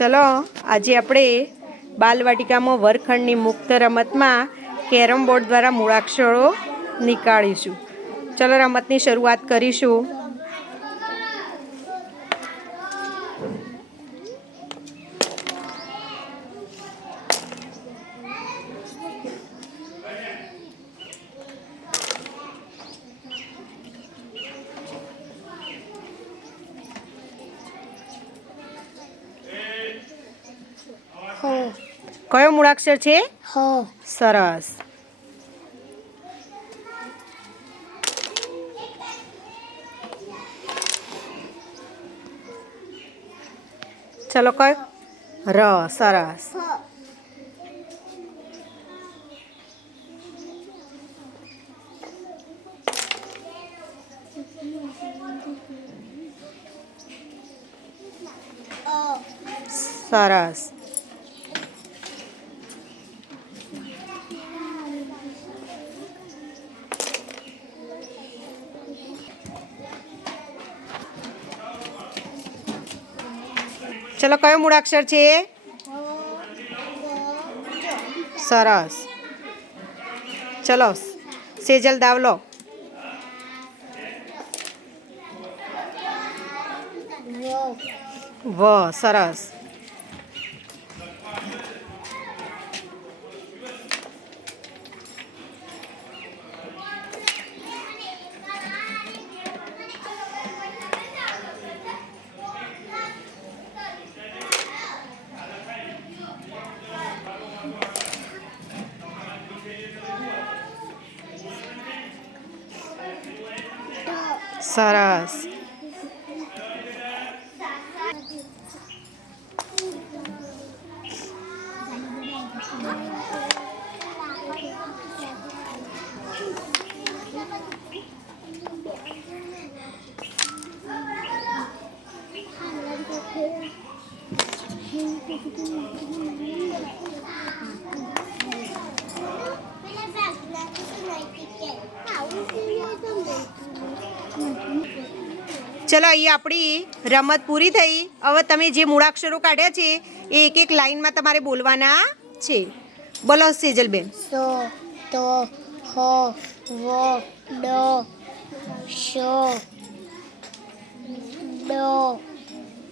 ચલો આજે આપણે બાલવાટિકામાં વર્ગખંડની મુક્ત રમતમાં કેરમ બોર્ડ દ્વારા મૂળાક્ષરો નીકાળીશું. ચલો રમતની શરૂઆત કરીશું. કયો મૂળાક્ષર છે? હ. સરસ. ચલો કયો? ર. સરસ. સરસ. ચલો કયો મૂળાક્ષર છે? સરસ. ચલો સેજલ દાવલો. વ. સરસ. સરસ. ચલો અહીંયા આપણી રમત પૂરી થઈ. હવે તમે જે મૂળાક્ષરો કાઢ્યા છે એ એક એક લાઈનમાં તમારે બોલવાના છે. બોલો સેજલબેન. સો, તો, હો, વો, ડો, શો, ડો,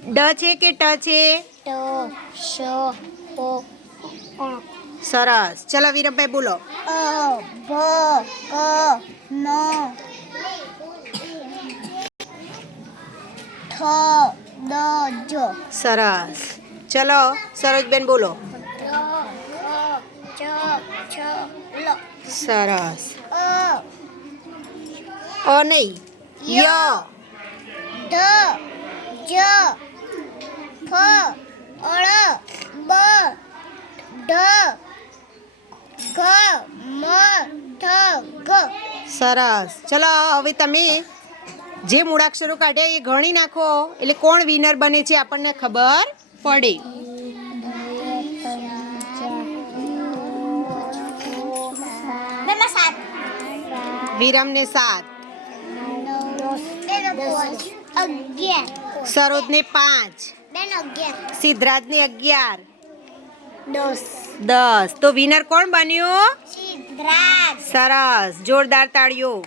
ડ છે કે ટ છે? ટો, શો, ઓ, ઓ. સરસ. ચલો વિરમભાઈ બોલો. અ, ભ, ક, ન, ઠ, ડ, જ. સરસ. ચલો સરોજબેન બોલો. ચ, છ, લ. સરસ. અ, નહીં ય. ધ, જ, ફ, અળ, બ, ઢ, ઘ, મ, ઠ, ગ. સરસ. ચલો હવે તમે જે મૂળાક્ષરો કાઢ્યા એ ગણી નાખો એટલે કોણ વિનર બને છે આપણને ખબર પડે. વિરમને 7, સરોજને 5, સિદ્ધરાજને 11, 10. તો વિનર કોણ બન્યું? સરસ. જોરદાર તાળીઓ.